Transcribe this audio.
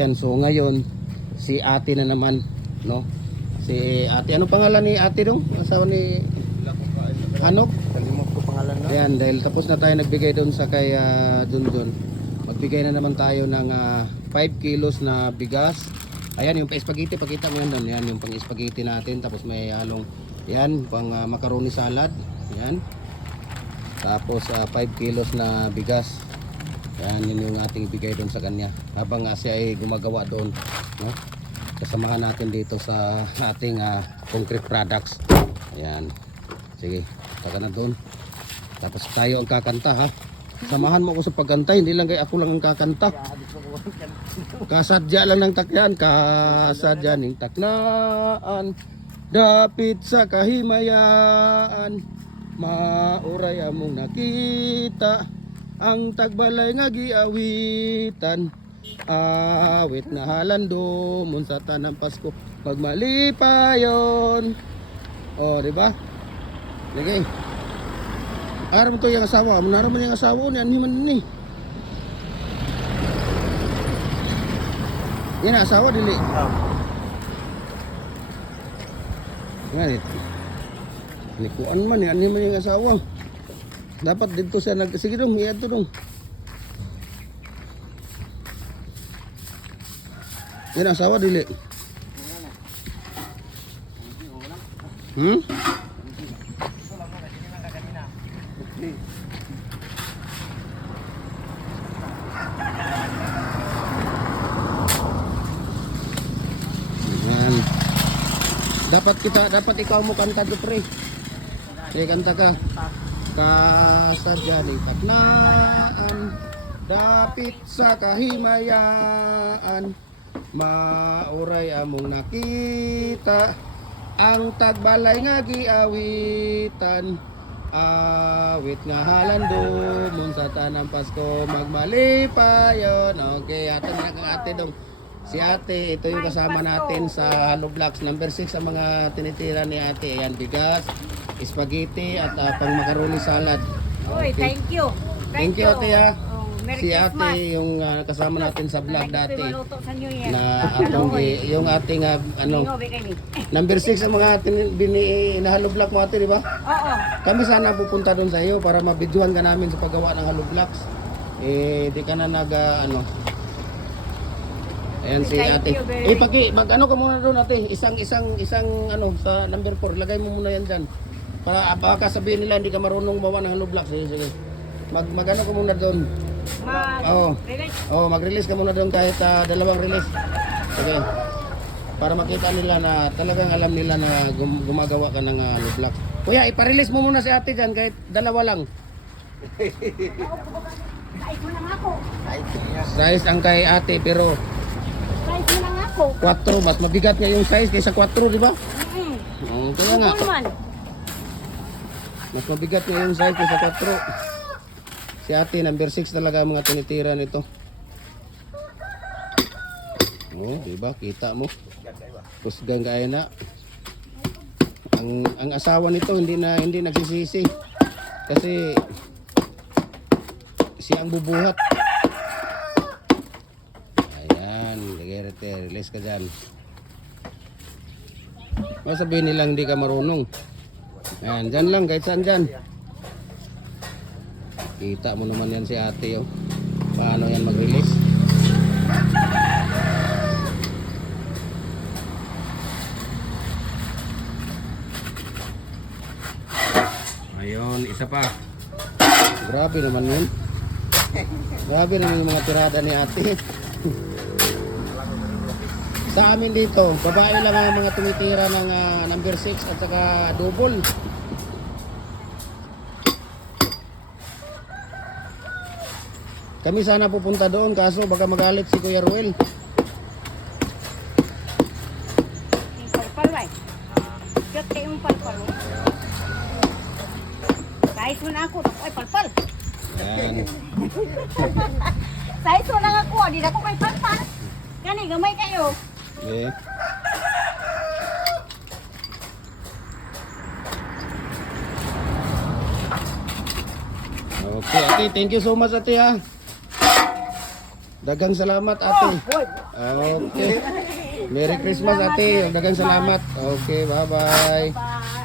Yan, so ngayon si ate na naman, no? Si ate, ano pangalan ni ate dong? Asawa ni Hanok? Kalimot ko pangalan na. Ayan, dahil tapos na tayo nagbigay doon sa kay Junjun. Magbigay na naman tayo ng 5 kilos na bigas. Ayan yung pa-spaghetti, pakita mo yan doon. Yan yung pang-spaghetti natin. Tapos may halong, yan, pang macaroni salad. Yan. Tapos 5 kilos na bigas. Yan, yun yung ating ibigay doon sa kanya. Habang siya ay gumagawa doon, no? Kasamahan natin dito sa ating concrete products. Ayan. Sige, taka na doon. Tapos tayo ang kakanta, ha. Samahan mo ako sa pagkanta, hindi lang kay ako lang ang kakanta. Kasadya lang ng takyan, kasadya ng taknaan. Dapit sa kahimayaan, mauray among nakita. Ang tagbalay nga giawitan, awit na halando mun sa tanang Pasko magmalipayon. Oh, di ba? Lagi. Aram to yung asawa, naraman yung asawa ni anhiman ni. Yan asawa dili. Ngarit. Nikuan man yan anhiman yung asawa. Dapat dito siya sige dong, iyan to dong. Yan asawa dili. Yan. Dapat ikaw mo kanta do pre. Sige, kanta ka. Kasadya ng taknaan, dapit sa kahimayaan, mauray among nakita. Ang tagbalay nga giawitan, awit nga halando mun sa tanang Pasko magmalipayon. Okay, ato na kang ate dong. Si ate, ito yung kasama natin sa Hollow Blocks number 6 ang mga tinitira ni ate. Ayan, bigas, spaghetti at pang macaroni salad. Oy, thank you. Thank you ate ha. Oh, Merry Si Christmas. ate yung kasama natin sa vlog dati. Maluto sa New Year. Na atong yung ating Bingo, bigay ni. number 6 ang mga na Hollow Block mo ate, di ba? Oo. Kami sana pupunta doon sa iyo para mabidyohan ka namin sa paggawa ng Hollow Blocks. Di ka na ayan si Thank ate. you very Mag-ano ka muna doon ate. Isang ano sa number 4. Lagay mo muna yan dyan. Para baka sabihin nila hindi ka marunong bawa ng Hollow Blocks. Sige. Mag-ano ka muna doon. Release. Mag-release ka muna doon kahit 2 release. Sige. Para makita nila na talagang alam nila na gumagawa ka ng Hollow Blocks. Kuya, ipa-release mo muna si ate dyan kahit 2 lang. Size mo lang ako. Size ang kay ate pero Size mo lang ako. 4. Mas mabigat nga yung size kaysa 4, di ba? Kaya nga. Man. Mas mabigat nga yung size kaysa 4. Si ate, number 6 talaga ang mga tinitira nito. Diba? Kita mo. Kusgang kaya na. Ang asawa nito hindi nagsisisi. Kasi siya ang bubuhat. Ayan, release ka dyan. Masabihin nilang hindi ka marunong. Ayan, dyan lang, kahit saan dyan. Kita mo naman yan si ate, oh. Paano yan mag-release? Ayun, isa pa. Grabe naman yun. Grabe naman yung mga tirada ni ate. Sa amin dito, babae lang ang mga tumitira ng number 6 at saka double. Kami sana pupunta doon kaso baka magalit si Kuya Ruel. Yung palpal, right? Cute kayo yung palpal. Size mo na ako. Ay, palpal. Yan. Size mo lang ako. Di na ako kay palpal. Gani, gamay kayo. Okay. Okay, ate, thank you so much ate ha. Dagang salamat ate. Okay. Merry Christmas ate. Dagang salamat. Okay, bye-bye. Bye.